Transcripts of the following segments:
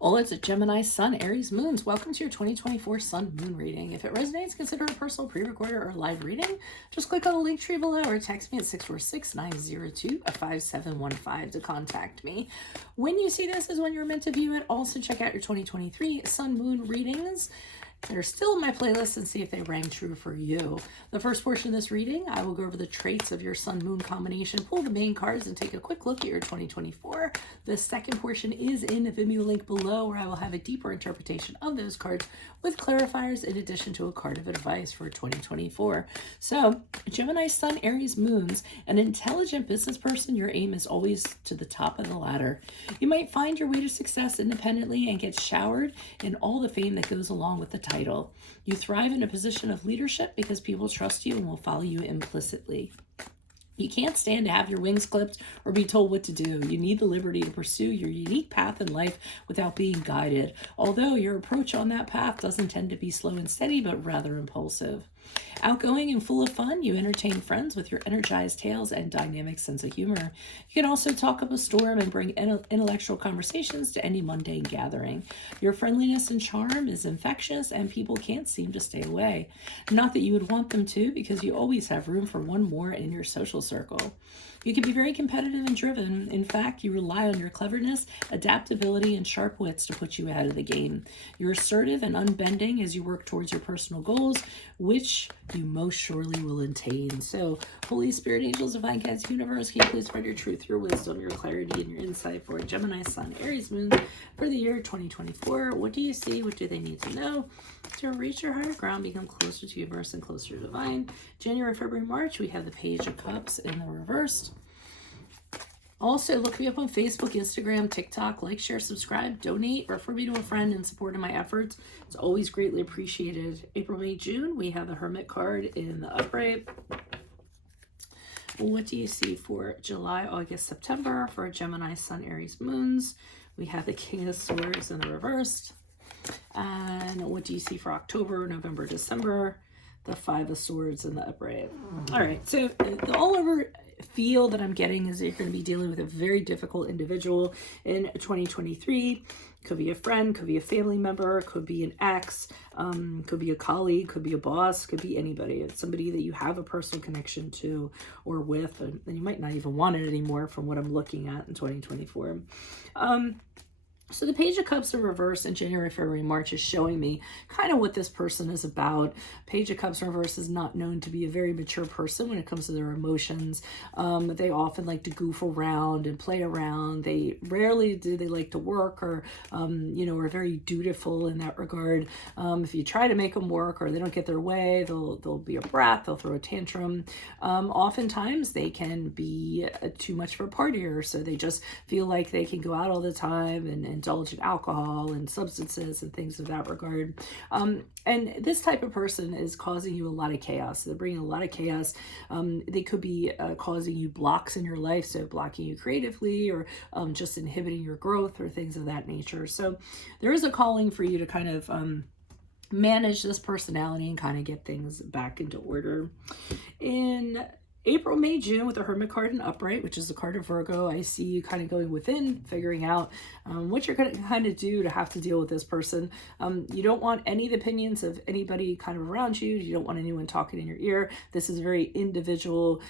Well, it's a Gemini, Sun, Aries, Moons. Welcome to your 2024 Sun Moon reading. If it resonates, consider a personal pre-recorder or live reading. Just click on the link tree below or text me at 646-902-5715 to contact me. When you see this is when you're meant to view it. Also check out your 2023 Sun Moon readings. They're still in my playlist and see if they rang true for you. The first portion of this reading, I will go over the traits of your Sun-Moon combination, pull the main cards, and take a quick look at your 2024. The second portion is in the Vimeo link below, where I will have a deeper interpretation of those cards with clarifiers in addition to a card of advice for 2024. So, Gemini, Sun, Aries, Moons, an intelligent business person, your aim is always to the top of the ladder. You might find your way to success independently and get showered in all the fame that goes along with the title. You thrive in a position of leadership because people trust you and will follow you implicitly. You can't stand to have your wings clipped or be told what to do. You need the liberty to pursue your unique path in life without being guided, although your approach on that path doesn't tend to be slow and steady, but rather impulsive. Outgoing and full of fun, you entertain friends with your energized tales and dynamic sense of humor. You can also talk up a storm and bring intellectual conversations to any mundane gathering. Your friendliness and charm is infectious, and people can't seem to stay away. Not that you would want them to, because you always have room for one more in your social circle. You can be very competitive and driven. In fact, you rely on your cleverness, adaptability, and sharp wits to put you ahead of the game. You're assertive and unbending as you work towards your personal goals, which you most surely will attain. So, Holy Spirit, angels, divine guides, universe, can you please spread your truth, your wisdom, your clarity, and your insight for Gemini, Sun, Aries, Moon for the year 2024. What do you see? What do they need to know to reach your higher ground, become closer to universe and closer to divine? January, February, March, we have the Page of Cups in the reverse. Also, look me up on Facebook, Instagram, TikTok. Like, share, subscribe, donate, refer me to a friend in support of my efforts. It's always greatly appreciated. April, May, June, we have the Hermit card in the upright. What do you see for July, August, September for Gemini, Sun, Aries, Moons? We have the King of Swords in the reverse. And what do you see for October, November, December? The Five of Swords in the upright. All right, so the all over feel that I'm getting is that you're going to be dealing with a very difficult individual in 2023. Could be a friend, could be a family member, could be an ex, could be a colleague, could be a boss, could be anybody. It's somebody that you have a personal connection to or with, and you might not even want it anymore from what I'm looking at in 2024. So the Page of Cups in reverse in January, February, March is showing me kind of what this person is about. Page of Cups in reverse is not known to be a very mature person when it comes to their emotions. They often like to goof around and play around. They rarely do they like to work or, are very dutiful in that regard. If you try to make them work or they don't get their way, they'll be a brat, they'll throw a tantrum. Oftentimes they can be too much of a partier, so they just feel like they can go out all the time and indulge in alcohol and substances and things of that regard. And this type of person is causing you a lot of chaos. They're bringing a lot of chaos. They could be causing you blocks in your life, so blocking you creatively or just inhibiting your growth or things of that nature. So there is a calling for you to kind of manage this personality and kind of get things back into order. In April, May, June with the Hermit card in upright, which is the card of Virgo, I see you kind of going within, figuring out what you're going to kind of do to have to deal with this person. You don't want any of the opinions of anybody kind of around you. You don't want anyone talking in your ear. This is a very individual,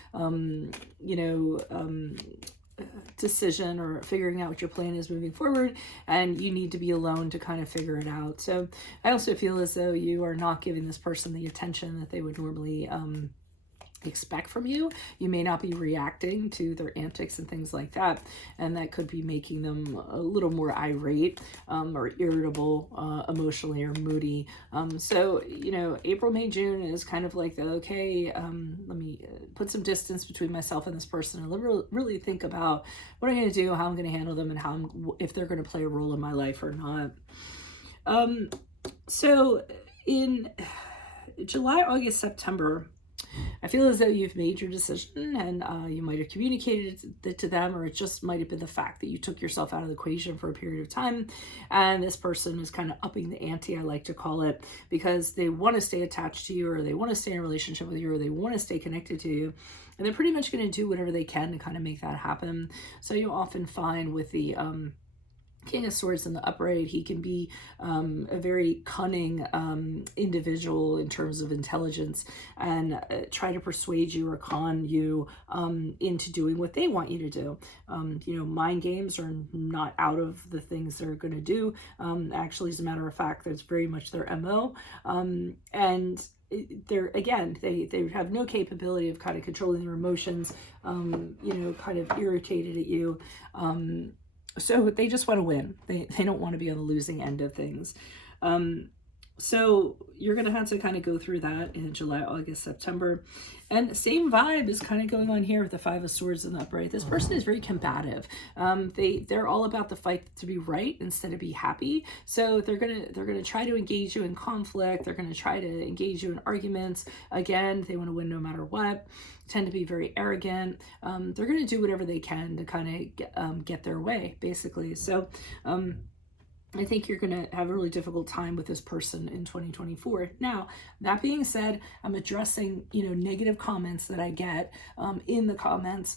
decision or figuring out what your plan is moving forward, and you need to be alone to kind of figure it out. So I also feel as though you are not giving this person the attention that they would normally expect from you. You may not be reacting to their antics and things like that, and that could be making them a little more irate or irritable emotionally or moody. So April, May, June is kind of like let me put some distance between myself and this person and really think about what I'm going to do, how I'm going to handle them, and if they're going to play a role in my life or not. So in July, August, September, I feel as though you've made your decision and you might have communicated it to them, or it just might have been the fact that you took yourself out of the equation for a period of time, and this person is kind of upping the ante, I like to call it, because they want to stay attached to you, or they want to stay in a relationship with you, or they want to stay connected to you, and they're pretty much going to do whatever they can to kind of make that happen. So you often find with the King of Swords in the upright, he can be a very cunning individual in terms of intelligence, and try to persuade you or con you into doing what they want you to do. You know, mind games are not out of the things they're going to do. Actually, as a matter of fact, that's very much their MO. And they're, again, they have no capability of kind of controlling their emotions, you know, kind of irritated at you. So they just want to win. They don't want to be on the losing end of things. So you're going to have to kind of go through that in July, August, September. And same vibe is kind of going on here with the Five of Swords in the upright. This person is very combative. They're all about the fight to be right instead of be happy. So they're gonna try to engage you in conflict. They're gonna try to engage you in arguments. Again, they want to win no matter what. Tend to be very arrogant. They're gonna do whatever they can to kind of get their way, basically. So I think you're going to have a really difficult time with this person in 2024. Now, that being said, I'm addressing, you know, negative comments that I get in the comments.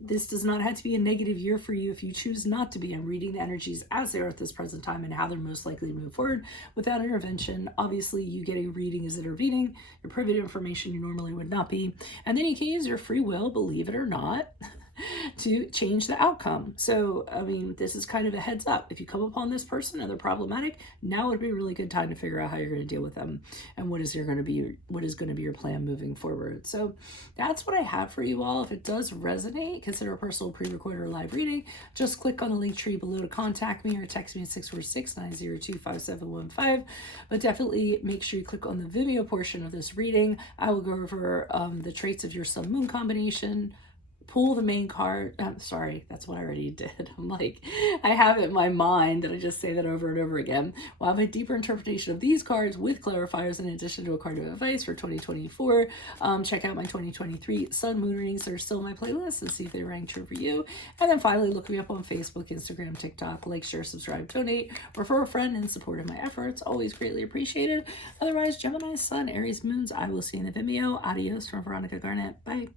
This does not have to be a negative year for you if you choose not to be. I'm reading the energies as they are at this present time and how they're most likely to move forward without intervention. Obviously, you get a reading is intervening. You're privy to information you normally would not be. And then you can use your free will, believe it or not, to change the outcome. So, I mean, this is kind of a heads up. If you come upon this person and they're problematic, now would be a really good time to figure out how you're going to deal with them and what is going to be your plan moving forward. So that's what I have for you all. If it does resonate, consider a personal pre-recorded or live reading. Just click on the link tree below to contact me or text me at 646-902-5715. But definitely make sure you click on the Vimeo portion of this reading. I will go over the traits of your Sun-Moon combination, pull the main card. I'm sorry, that's what I already did. I'm like, I have it in my mind and I just say that over and over again. We'll have a deeper interpretation of these cards with clarifiers in addition to a card of advice for 2024. Check out my 2023 Sun Moon readings that are still in my playlist and see if they rang true for you. And then finally, look me up on Facebook, Instagram, TikTok. Like, share, subscribe, donate, refer a friend in support of my efforts. Always greatly appreciated. Otherwise, Gemini, Sun, Aries, Moons, I will see you in the Vimeo. Adios from Veronica Garnett. Bye.